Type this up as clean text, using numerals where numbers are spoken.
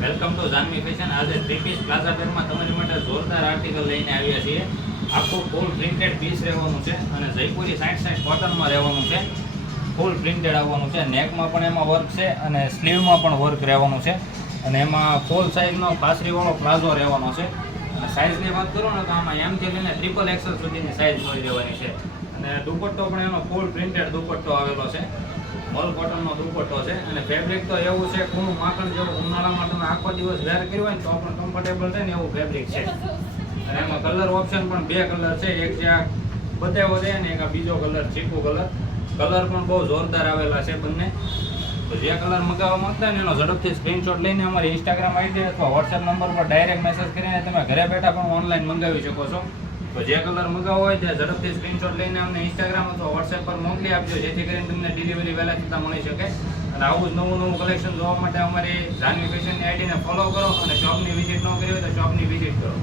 Welcome to Janvi fashion. આજે three piece plaza પેરમાં તમારી માટે જોરદાર આર્ટિકલ લઈને આવ્યા છીએ. આખું ફૂલ પ્રિન્ટેડ પીસ રહેવાનું છે અને જયપુરી 60-60 કોટનમાં રહેવાનું છે. ફૂલ પ્રિન્ટેડ આવવાનું છે. નેકમાં પણ એમાં વર્ક છે અને સ્લીવમાં પણ વર્ક રહેવાનું છે અને એમાં ફૂલ સાઇઝનો પાસરીવાળો પ્લાઝો રહેવાનો છે. અને સાઇઝની વાત કરું ને તો આમાં એમથી લઈને XXL સુધીની સાઇઝ મળી રહેવાની છે. અને દુપટ્ટો પણ એનો ફૂલ પ્રિન્ટેડ દુપટ્ટો આવેલો છે. મોલ કોટનનો દુપટ્ટો છે અને ફેબ્રિક તો એવું છે કૂણું માખણ જેવું. ઉનાળામાં તમે આખો દિવસ વેર કર્યો હોય ને તો પણ કમ્ફર્ટેબલ થાય ને એવું ફેબ્રિક છે. અને એમાં કલર ઓપ્શન પણ 2 કલર છે. એક જે આ બતાવ્યો છે ને એક આ બીજો કલર ચીકુ કલર. કલર પણ બહુ જોરદાર આવેલા છે બંને. તો જે કલર મંગાવવા માંગતા ને એનો ઝડપથી સ્ક્રીનશોટ લઈને અમારી ઇન્સ્ટાગ્રામ આઈડી અથવા વોટ્સએપ નંબર પર ડાયરેક્ટ મેસેજ કરીને તમે ઘરે બેઠા પણ ઓનલાઈન મંગાવી શકો છો. તો જે કલર મંગાવવો હોય તે ઝડપથી સ્ક્રીનશોટ લઈને અમને ઇન્સ્ટાગ્રામ અથવા વોટ્સએપ પર મોકલી આપજો, જેથી કરીને તમને ડિલિવરી વહેલા છતાં મળી શકે. અને આવું જ નવું કલેક્શન જોવા માટે અમારી જાનવી ફેશનની આઈડીને ફોલો કરો અને શોપની વિઝિટ ન કરી હોય તો શોપની વિઝિટ કરો.